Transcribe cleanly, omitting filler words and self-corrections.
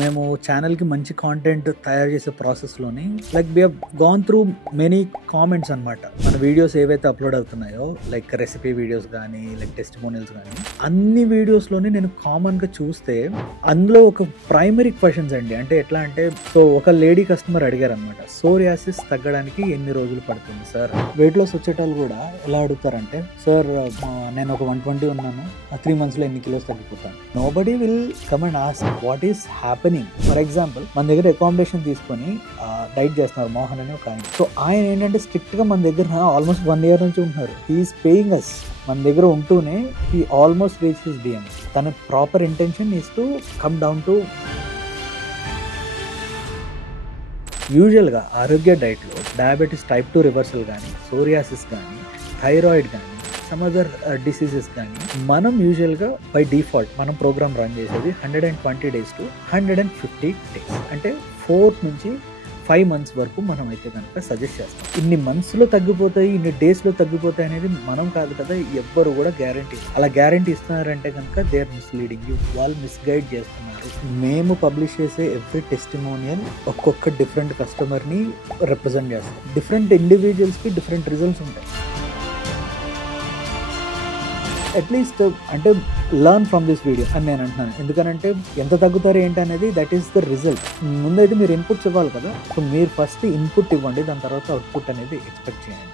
మేము ఛానల్కి మంచి కాంటెంట్ తయారు చేసే ప్రాసెస్లోని like we have gone through many comments అనమాట. మన వీడియోస్ ఏవైతే అప్లోడ్ అవుతున్నాయో లైక్ రెసిపీ వీడియోస్ కానీ లైక్ టెస్టిమోనియల్స్ కానీ అన్ని వీడియోస్లోని నేను కామన్గా చూస్తే అందులో ఒక ప్రైమరీ క్వశ్చన్స్ అండి. అంటే ఎట్లా అంటే సో ఒక లేడీ కస్టమర్ అడిగారు అనమాట, సోరియాసిస్ తగ్గడానికి ఎన్ని రోజులు పడుతుంది సార్? వెయిట్ లాస్ వచ్చేటాలు కూడా ఎలా అడుగుతారంటే, సార్ నేను ఒక 120 ఉన్నాను, 3 monthsలో ఎన్ని కిలోస్ తగ్గిపోతాను. Nobody will come and ask what is happening. For example మన దగ్గర అకామిడేషన్ తీసుకొని డైట్ చేస్తున్నారు మోహన్ అని ఒక ఆయన. సో ఆయన ఏంటంటే స్ట్రిక్ట్గా మన దగ్గర ఆల్మోస్ట్ 1 year నుంచి ఉంటున్నారు. He is paying us. మన దగ్గర ఉంటూనే he almost reach his BM. తన proper intention is to come down to యూజువల్గా ఆరోగ్య డైట్లో డయాబెటీస్ టైప్ 2 రివర్సల్ కానీ, సోరియాసిస్ కానీ, థైరాయిడ్ కానీ, సమ్ అదర్ డిసీజెస్ కానీ మనం యూజువల్గా బై డిఫాల్ట్ మనం ప్రోగ్రామ్ రన్ చేసేది 120 days to 150 days, అంటే 4 నుంచి 5 months వరకు మనం అయితే కనుక సజెస్ట్ చేస్తాం. ఇన్ని మంత్స్లో తగ్గిపోతాయి, ఇన్ని డేస్లో తగ్గిపోతాయి అనేది మనం కాదు కదా, ఎవ్వరు కూడా గ్యారంటీ. అలా గ్యారంటీ ఇస్తున్నారంటే కనుక దే ఆర్ మిస్లీడింగ్ యూ, వాళ్ళు మిస్గైడ్ చేస్తున్నారు. మేము పబ్లిష్ చేసే ఎవ్రీ టెస్టిమోనియల్ ఒక్కొక్క డిఫరెంట్ కస్టమర్ని రిప్రజెంట్ చేస్తాం. డిఫరెంట్ ఇండివిజువల్స్కి డిఫరెంట్ రిజల్ట్స్ ఉంటాయి. అట్లీస్ట్ అంటే లర్న్ ఫ్రమ్ దిస్ వీడియో అని నేను అంటున్నాను. ఎందుకనంటే ఎంత తగ్గుతారు ఏంటి అనేది దట్ ఈస్ ద రిజల్ట్. ముందైతే మీరు ఇన్పుట్స్ ఇవ్వాలి కదా, సో మీరు ఫస్ట్ ఇన్పుట్ ఇవ్వండి, దాని తర్వాత అవుట్పుట్ అనేది ఎక్స్పెక్ట్ చేయండి.